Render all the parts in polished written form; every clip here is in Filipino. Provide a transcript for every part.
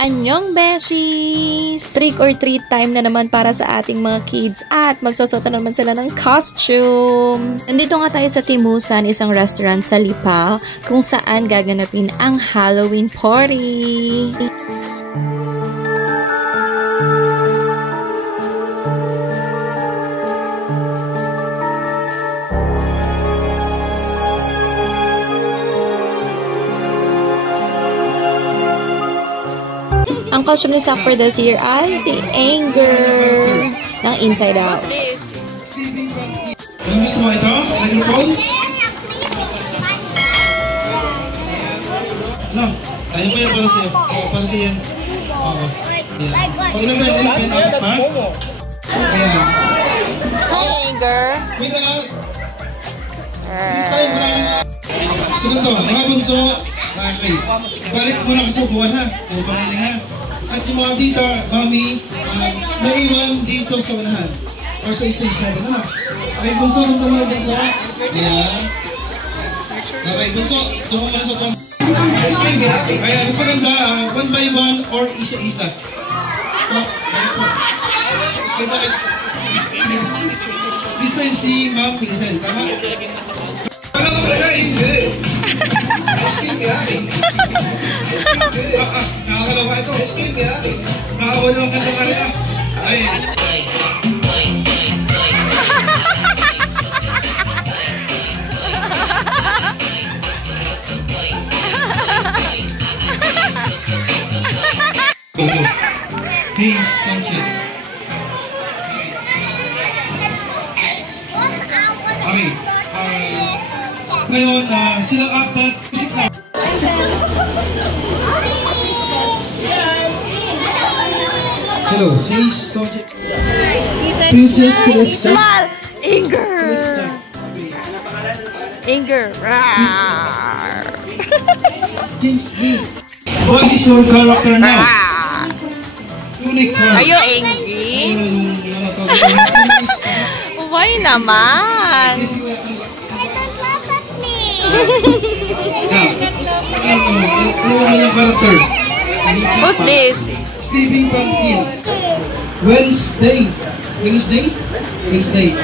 Anyong beshies! Trick or treat time na naman para sa ating mga kids at magsusuot na naman sila ng costume. Nandito nga tayo sa Timusan, isang restaurant sa Lipa kung saan gaganapin ang Halloween party. Ang costume ni Zach for this year ay si Anger ng Inside Out. Ang gusto mo ito? Microphone? No. Ayun pa yan para sa'yo. Oo, para sa'yo. Oo. Pag naman, pen up pa? Ayan. Hi, Anger. Wait na lang. This time, wala na. Segundo, mga bunso. Okay. Balik muna ka sa buwan ha. O pangaling ha. At yung mga dito, mami, maiwan dito sa unahan. Or sa stage natin. Ano? Okay, bunso, nandun mo na bunso. Ayan. Okay, bunso, doon mo na sa pang. Ayan, mas maganda, one by one or isa-isa. Balik po. This time si Ma'am Grisel, tama? Ano ka pala guys? Nakakalawa ito. Nakakawala ang kanta kanya. Ay. Hey, Sanchez. Okay. Ngayon, silang apat. Music na. Hello. Hey, Sanchez. Princess Celesta. Smile! Anger! Celesta. Anger! Kingsley. What is your character now? Unicorn. Are you angry? Why naman? Ano yung character? Who's this? Sleeping Pumpkin. Wednesday. Wednesday? Wednesday.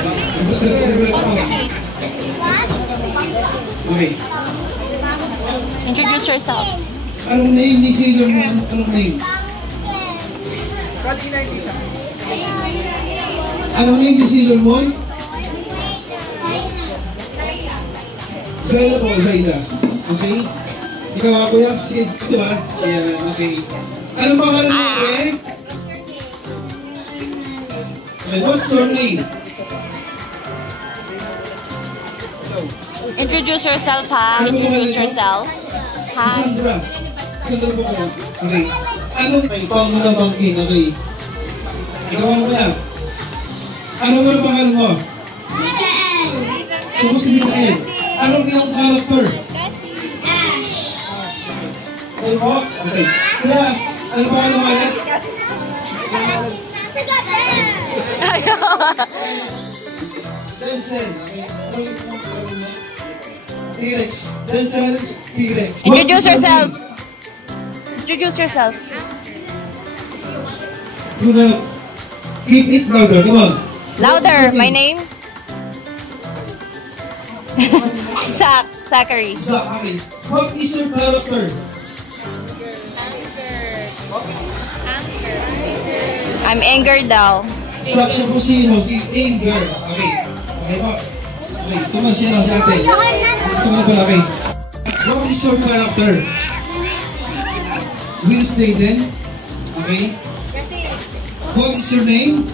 Okay. Introduce yourself. Anong name ni Sailor Moon? Anong name? Anong name ni Sailor Moon? Zayla po, Zayla. Okay? Ikaw nga kuya? Sige, ito ba? Ayan, okay. Anong pangalan mo, eh? Okay, what's your name? Introduce yourself, ha? Introduce yourself. Hi. Sandra. Sandra po ko. Okay. Anong pang mga bangkin? Okay. Ikaw ang kuya. Anong mga pangalan mo? Mikael. So, si Mikael. Anong iyong character? Ash. Okay po? Okay. Kuya, ano pangalan mo ulit? Denzel. T-Rex. Denzel, T-Rex. Introduce yourself. Introduce yourself. Keep it louder. Come on. Louder. My name? Zachary. Zach, okay. What is your character? I'm Anger daw. Zach siya po sino? Si Anger. Okay. Okay po. Okay. Tumas siya lang sa atin. Tumas pala. Okay. What is your character? Wednesday then. Okay. What is your name?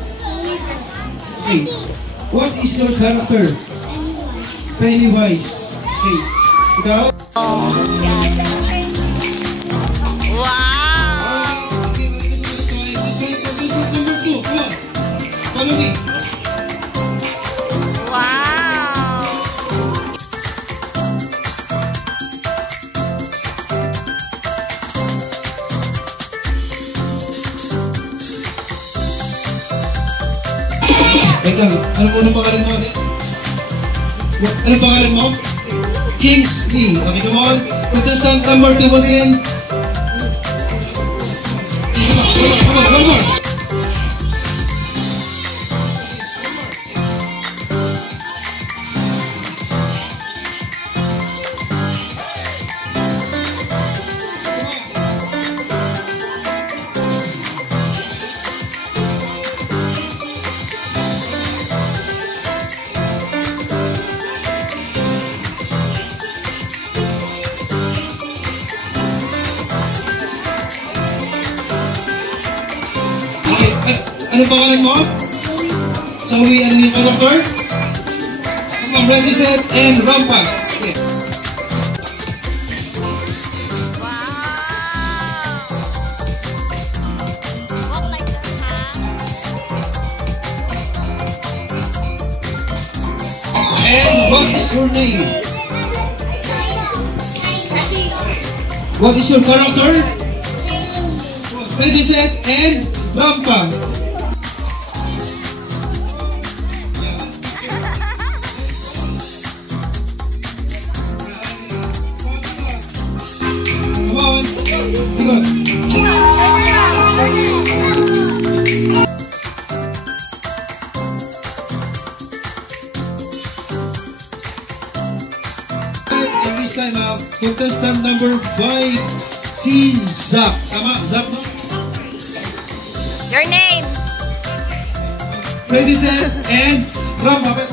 Okay. What is your character? Pennywise. Okay. Ikaw? Oh. Wow! Follow me. Wow! Wait lang. Anong pangalan mo ulit? Anong pangalan mo? Kingsley. Okay, come on. Contestant number 2 once again. Come on, one more. Ano pangalan mo? Zoe, ano yung character? Come on, ready, set, and rampa. Okay. Walk like that, And what is your name? What is your character? Ready, set, and rampa. Come on. And this time, contestant number 5, si Zap. Tama? Zap, no? Your name. Ready, set, and rampa.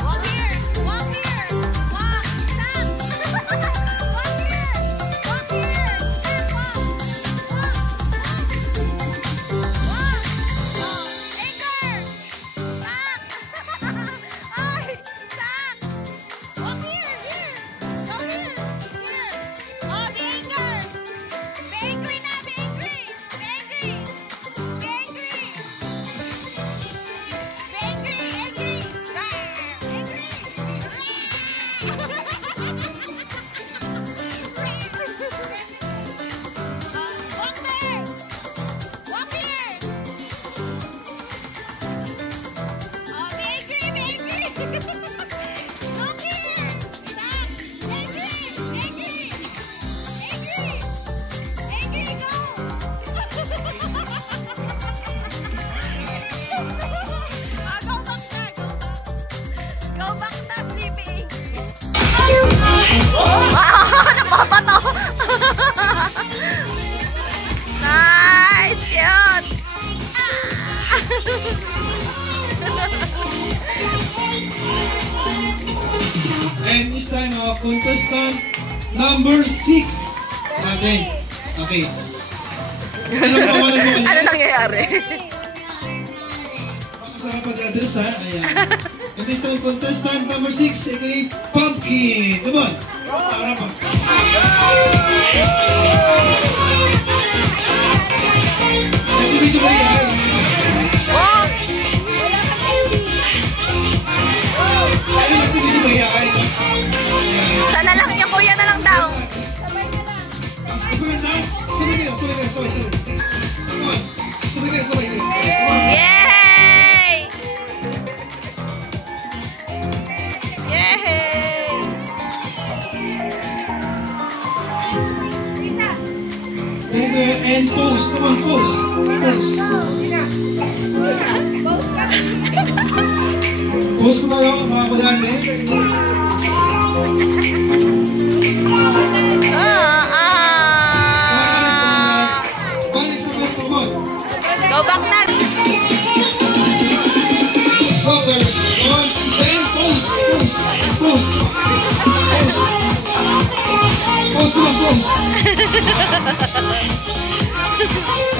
Walk here. Walk here. Walk. Stop. Walk here. Walk here. Walk. Walk. Walk. Anchor. Back. Ay, stop. Walk here. Here. Go here. Here. Oh, the anchor. Be angry na. Be angry. Be angry. Be angry. Walk there! Walk here! Oh, be angry! Be angry! Walk here! Stop! Angry! Angry! Angry! Angry, go! Go back na! Go back na, sleeping! Nagpapato! Nice! Cute! And this time, contestant number 6 natin. Okay. Ano pangalan mo? Ano nangyayari? Pakasarap pag-address, ha? Ayan. And this time, contestant number 6, aka Pumpkin. Come on. Para pa. Sa video ba yan? Oh! Ano lang video ba yan? Sana lang niya, kuya na lang daw. Mas maganda. Sabay kayo, sabay kayo, sabay. Come on. Sabay kayo, sabay kayo. Come on. Yay! Yay! And pose. Come on, pose. Pose. Pose ko tayo, mga bagane. Balik sa pwesto mo. Go back na! Go there. On. And pose. Pose. Pose. Pose. Pose ko lang, pose.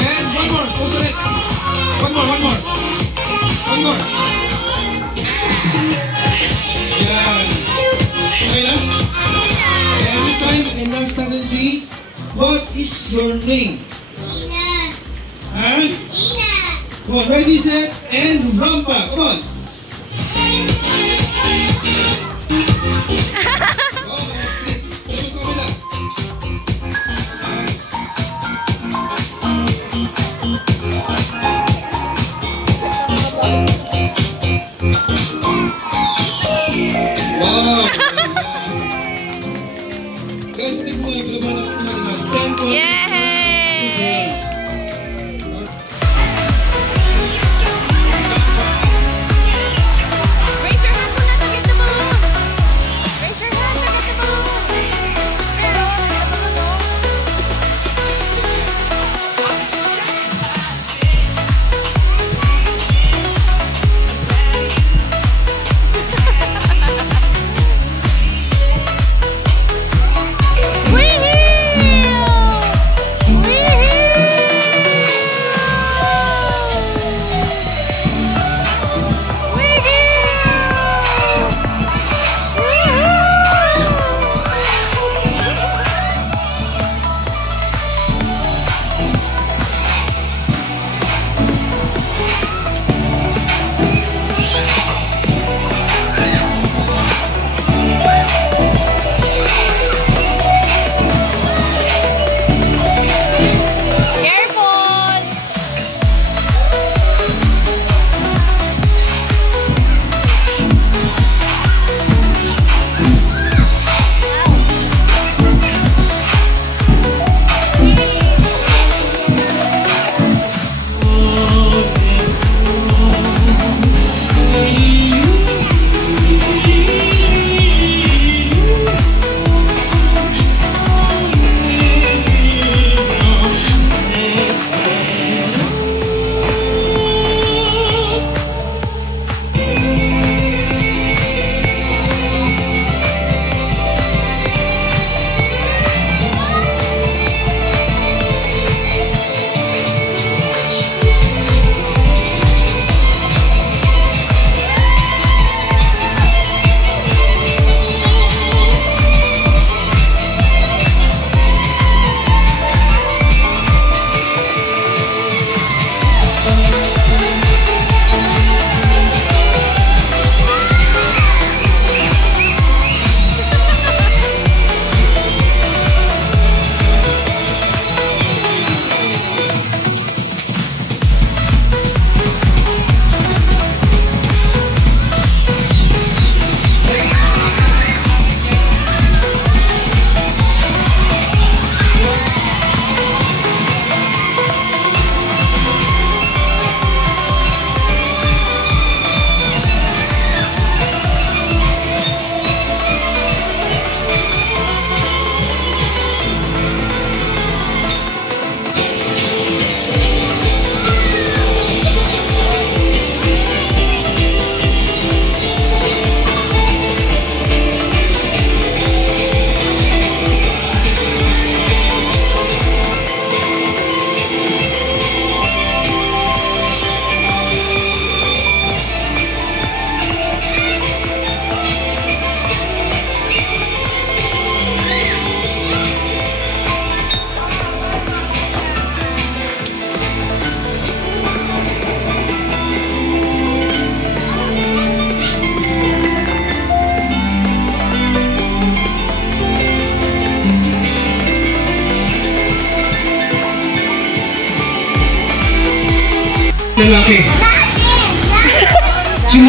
And one more. Pose ulit. One more. One more. Yan. Okay na? And this time, and last natin si, what is your name? Ina. Ha? Ina. Come on, ready, set, and rampa. Come on. Wow! Guys, hindi mo nga pala 10 points. Yay!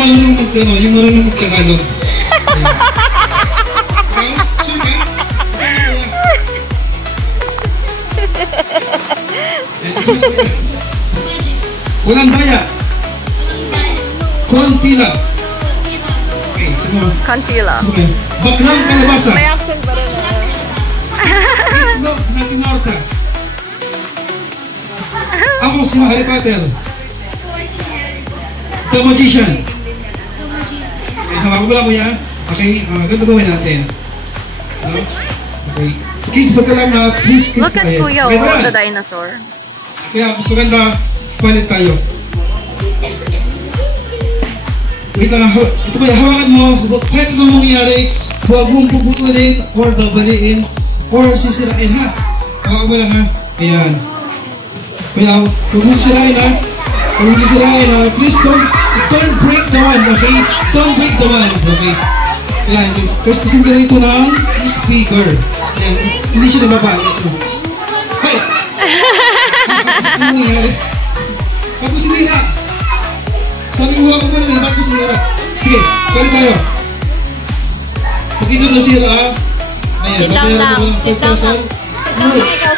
marunong yung marunong mag-Tagalog. Walang baya. Kontila. Okay, sige mo. Kontila. Baklang kalabasa. May accent ba rin? Itlog na tinorta. Ako si Harry Potter. The Magician. Okay, hawakan mo lang mo yan. Okay, ganito gawin natin. Okay. Kiss pagkalam na, please keep Look at quiet. Kuya, Okay, the dinosaur. kaya mas maganda, palit tayo. Wait lang, ito ba, hawakan mo, kahit ano mangyayari, huwag mong puputulin, or babaliin, or sisirain ha. Hawakan mo lang ha. Ayan. Kaya, huwag mong sisirain ha. Huwag mong sisirain ha. Please don't break the one, okay? Don't break the one, okay? Ayan, kasi gawin ito ng speaker. Ayan, hindi siya nababalik. Hey! Ano nangyari? Ba't mo sinira? Sabi ko huwag mo naman, ba't mo sinira? Sige, pwede tayo. Pag ito nasira, ayan, Sit down lang. Sit down lang.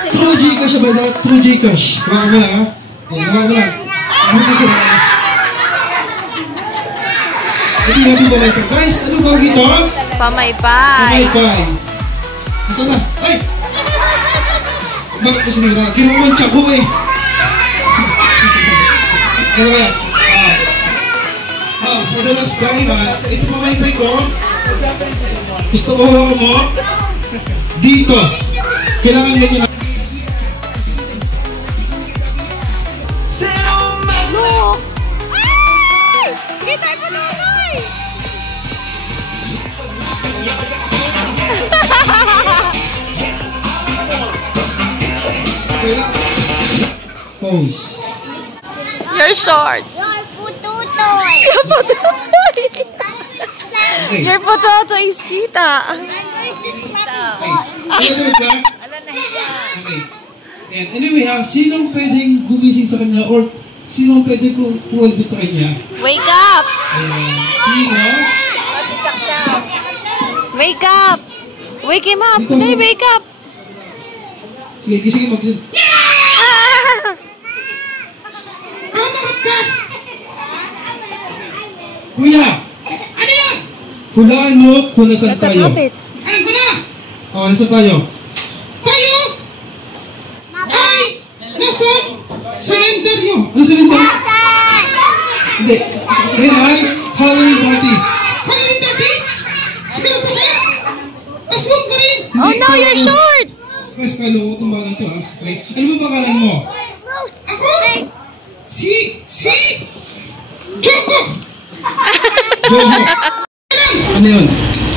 True Gcash ba na? True Gcash. Huwag mo lang ha? Ayan, huwag mo lang. Ano sisira? Ito yung natin balay. Guys, ano ba dito? Pamaypay. Pamaypay. Nasaan na? Ay! Bakit mo sinira? Kinumantsa ko eh. Ano ba yan? For the last time, ito pamaypay ko. Gusto ko hawakan mo. Dito. Kailangan ganyan na. Look! Ay! Hindi tayo patuloy! Pose. You're short. Pututoy. You're pototoy. Okay. Your potato is kita. I'm going to slap Okay. Tuloy-tuloy ka. Okay. And anyway sinong pwedeng gumising sa kanya or sinong pwedeng kumulbit sa kanya? Wake up! Ayan. Sino? Wake up! Wake him up! Dito, Hey, sa- wake up! Sige, gising mo, gising. Ah! Kuya! Ano yan? Hulaan mo kung nasan tayo. Alam ko na! O, nasan tayo? Tayo! Ay! Nasa cementerio! Ano cemetery? Hindi. Ngayon ay Halloween party. Halloween party? Siguro ba kayo? Aswang pa rin! Oh no, you're short! Mas kalungo itong bagay ito ha. Okay. Ano ba pangalan mo? Ako! Joko! Joho. Ano yun?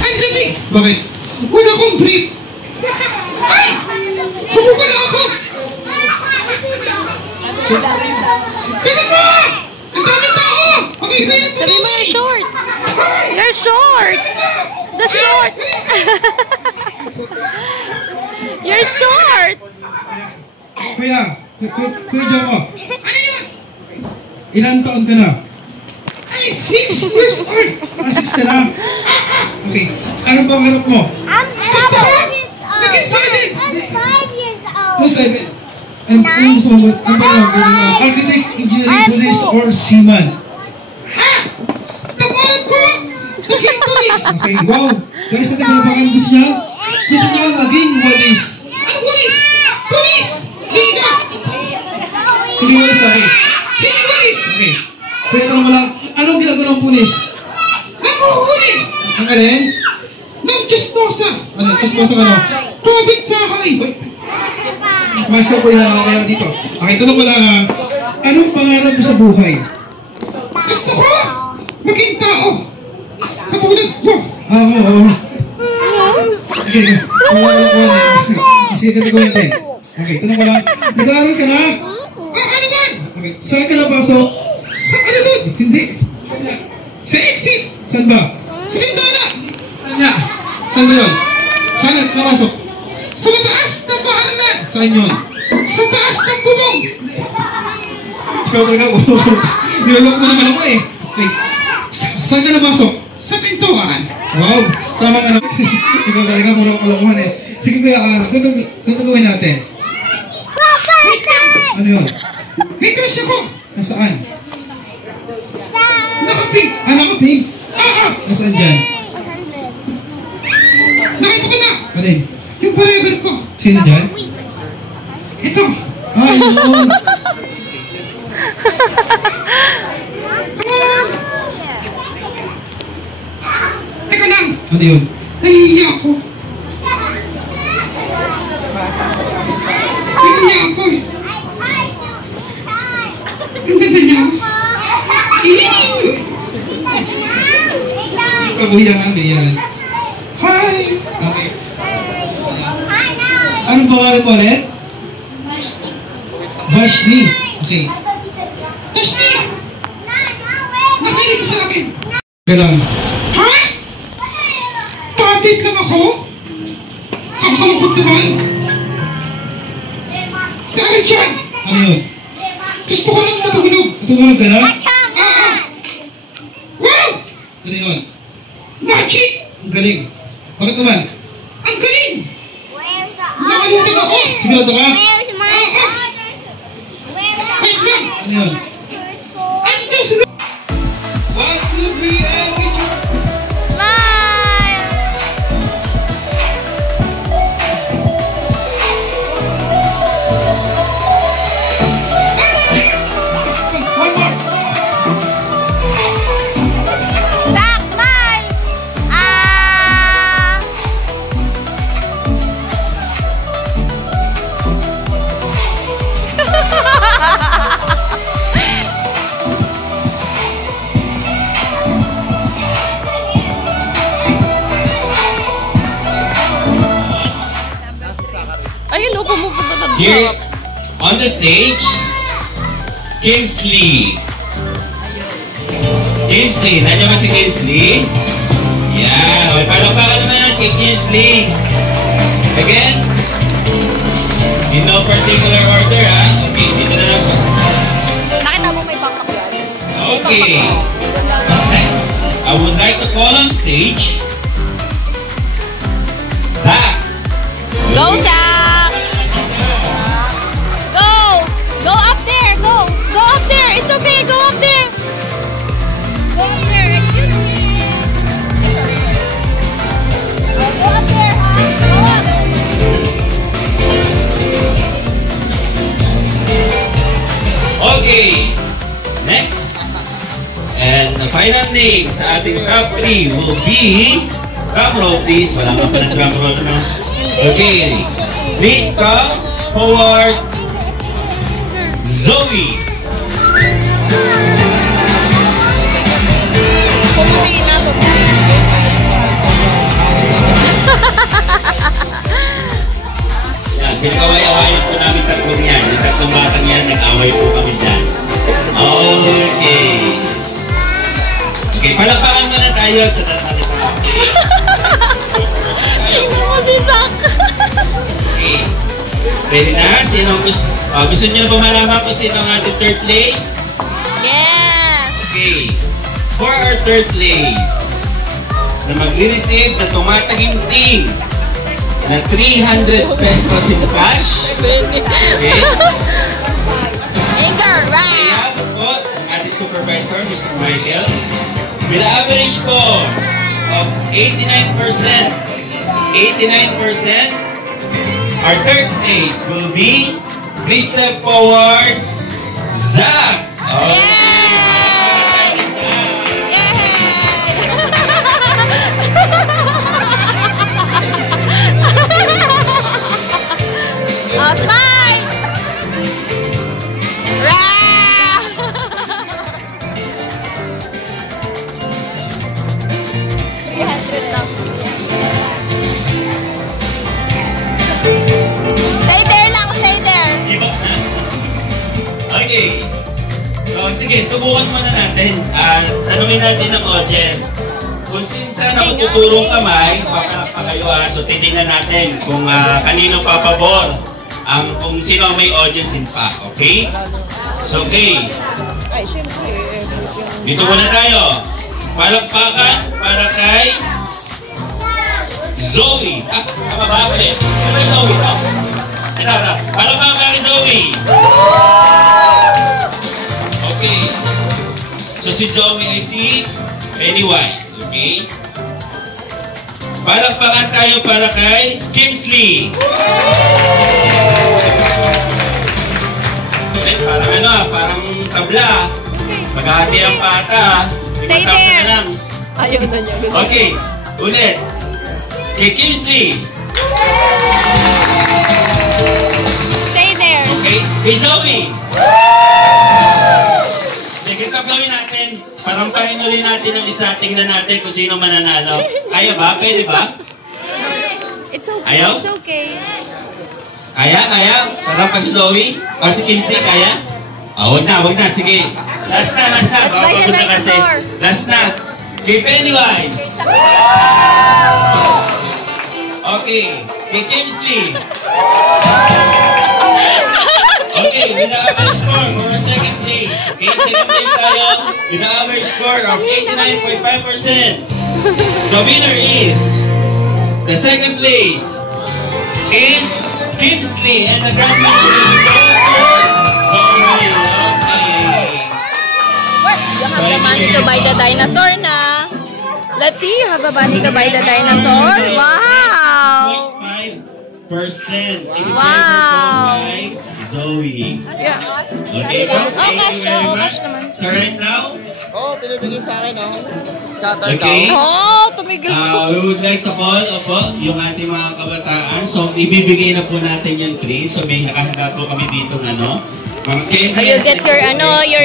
Ang gabi! Bakit? Wala akong brief! Ay! Huwag wala ako! Bisa mo! Ang daming tao! Okay, kaya po Sabi mo you're short! You're short! The short! You're short! Kuya Joho. Ano yun? Ilan taon ka na? Ay, 6 years old! 6 ka na? Okay. Ano bang harap mo? I'm 7 years old! Naging 7! I'm 5 years old! Kung 7. Ano gusto mo? Ano ba yun? Architect, engineering, police, or seaman? Ha? Nakulat ko! Naging police! Okay, wow. Guys, natin kalabakan gusto niya? Gusto niya maging walis. Ano police? Police! Liga! Hindi walis sa akin. Hindi police! Okay. Kaya tanong mo lang, anong ginagawa ng pulis? Nakuhuli! Ang alin? Ng chismosa! Ano? Kasbasa ano? Covid bahay! Mas ka po yung kaya dito. Okay, tanong ko lang anong pangarap mo sa buhay? Gusto ko! Maging tao! Katulad mo! Oo. Okay. Sige, ganito ko natin. Okay, tanong ko lang. Nag-aaral ka na? Ano man? Okay. Saan ka napasok? Sa alibod! Hindi. Sa exit! Saan ba? Sa bintana! Saan niya? Saan ba yun? Saan napasok? Sa mataas na paaralan! Saan yun? Sa taas ng bubong! Ikaw talaga po. Nilolok mo naman ako eh. Okay. Saan ka napasok? Sa pintuan. Wow, tama ka na. Ikaw talaga, puro kalokohan eh. Sige kuya, ganito gawin natin. Ano yun? May crush ako. Nasaan? Nakapink. Nakapink? Nasaan dyan? Nakita ko na. Alin? Yung forever ko. Sino dyan? Ito. Yun. Teka lang. Ano yun? Nahihiya ako. Nahihiya ako eh. Ang ganda niya. Kabuhi lang kami yan. Hi. Okay. Anong pangalan mo ulit? Vashni. Okay. Tashni. Nakinig ka sa akin. Okay lang. Ha? Patit lang ako? Kakamukot naman. Dahil dyan. Ano yun? Gusto ko lang matulog. Matutulog ka na? Wow! Ano yun? Magic! Ang galing. Bakit naman? Ang galing! Nakalutin ako! Sigurado ka? Wait lang! Ano yun? Ando sila! 1, 2, 3, and picture! Smile! One more! Zach, smile! Ayun, pumupunta na Here on the stage, Kingsley. Kingsley, nandiyan ba si Kingsley? Yeah, okay, palakpakan naman kay Kingsley. Again, in no particular order, ha? Okay, dito na lang po. Nakita mo may backpack yan? Okay. Next, I would like to call on stage Zach. Go, Zach! Go! Go up there! Go! Go up there! It's okay! Go up there! Go up there! Excuse me! Go up there, ha? Go up! Okay. Next. And the final name sa ating top 3 will be, drum roll please, wala nga pa ng drum roll na. Okay, please come forward, Zoe. Pumuli na, pumuli. Yan, pinakaway-awayan po namin tatlong yan. Yung tatlong batang yan, nag-away po kami dyan. Okay. Okay, palakpakan muna tayo sa tatali pa. Tingnan mo si Zach. Okay. Pwede na? Sino gusto niyo na ba malaman kung sino ang ating third place? Yes! Okay. For our third place, na magre-receive na tumataginting na 300 pesos in cash. Okay. Finger, Kaya right! po, ang ating supervisor, Mr. Michael, with an average score of 89%, our third place will be please step forward, Zach. Okay. Oh, smile! Rah! Stay there lang, stay there. Give up na. Okay. So, sige, subukan muna natin. Tanungin natin ang audience. Kung saan nakatutulong kamay, papakayuan. So, titingnan natin kung kanino papabor. Kung sino ang may audience in pa. Okay? So, okay. Dito muna tayo. Palakpakan para kay Zoe. Tama ba ulit? Kaya Zoe, no? Palakpakan para kay Zoe. Okay. So si Zoe ay si Pennywise. Okay? Palakpakan tayo para kay Kimsley. Parang ano, parang tabla. Maghahati ang pata. Stay there. Na lang. Ayaw na niya. Okay, ulit. Kay Kimsley. Stay there. Okay, kay Zoe. Sige, ito gawin natin. Parang pahinuli natin ang isa. Tingnan natin kung sino mananalo. Kaya ba? Pwede ba? It's okay. Ayaw? It's okay. Kaya? Sarap pa si Zoe? O si Kimsley, kaya? Wag na. Sige. Last na. Let's buy the Pagod na kasi. dinosaur. Last na. Kay Pennywise. Okay. Kay Kimsley. Okay, with the average score for our second place. Okay, second place tayo with the average score of 89.5%. The winner is, the second place is Kimsley, and the grand winner will go for Zoe. You have the money to buy the dinosaur na. Let's see, you have the money to buy the dinosaur. Wow! 0.5%. Wow. By Zoe. Yeah. Okay, po. Thank you very much. So right now, Pinibigay sa akin, Scatter okay. Oh, tumigil ko. We would like to call yung ating mga kabataan. So, ibibigay na po natin yung treat. So, may nakahanda po kami dito mga You get your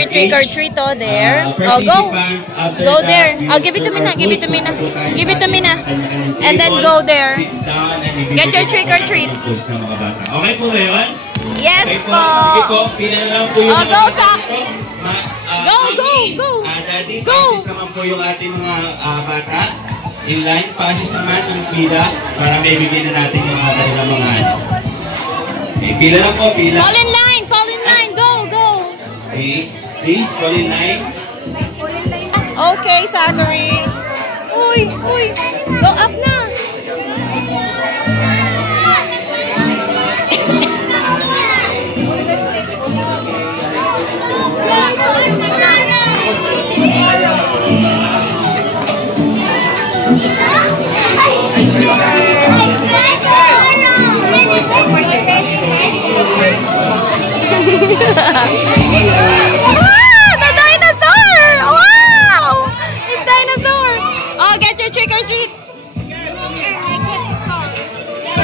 trick or treat there. Oh, go. Go there. Oh, give it to me na. Give it to me na. Give it to me na. And then go there. Get your trick or treat. Okay po ba yun? Yes Okay po. Sige po, pila na lang po yung Oh, go, Sak. Daddy, Go. pa-assist naman po yung ating mga bata. In line, pa-assist naman yung pila para may bigyan na natin yung kanilang mga ano. Okay, pila lang po, pila. Fall in line. Go. Okay, please, fall in line. Okay, Zachary. Uy. Go up na. The dinosaur! Wow! It's dinosaur! Oh, get your trick or treat!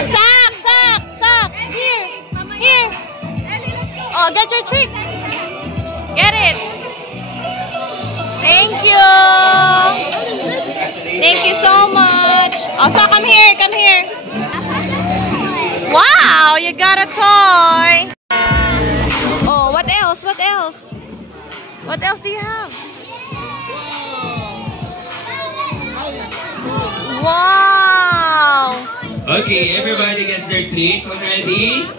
Sak! Here! Oh, get your treat! Get it! Thank you! Thank you so much! Oh, Sak, come here! Wow! You got a toy! Oh, what else? What else do you have? Wow! Okay, everybody gets their treats already.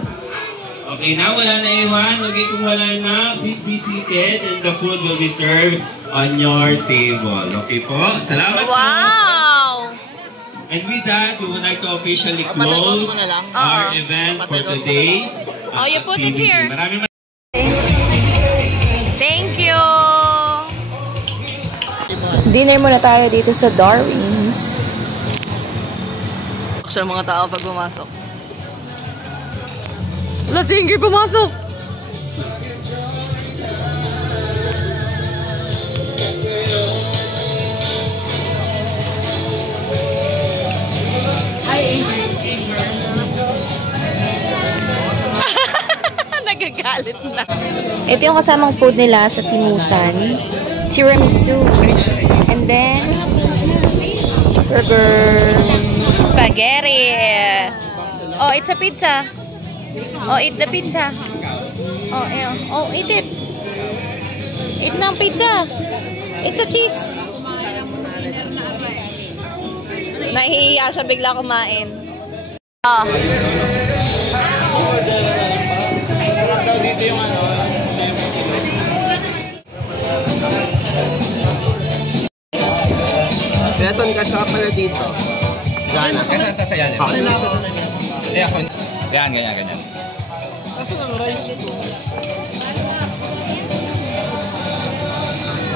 Okay, now wala na iwan. Okay, kung wala na, please be seated and the food will be served on your table. Okay po? Salamat po. Wow! And with that, we would like to officially close our event for today's Oh, you put it here. Maraming Thank you! Dinner muna tayo dito sa Darwin's. Sa mga tao pag pumasok. Wala si Ingrid pumasok! Nagagalit na. Ito yung kasamang food nila sa Timusan. Tiramisu. And then, burger. Spaghetti. Oh, it's a pizza. Oh, eat the pizza. Oh, ew. Oh, eat it. Eat ng pizza. It's a cheese. Nahihiya siya bigla kumain. Ah. daw dito yung ano. Meron ka siya pala dito. Gana. Kaya sa yan. Yan, ganyan. Kasi ng rice to.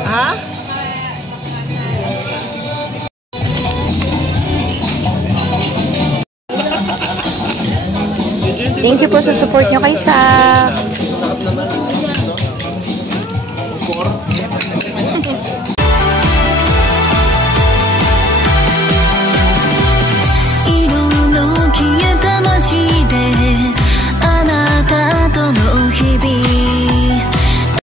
Ha? Thank you po sa support nyo kay Sa.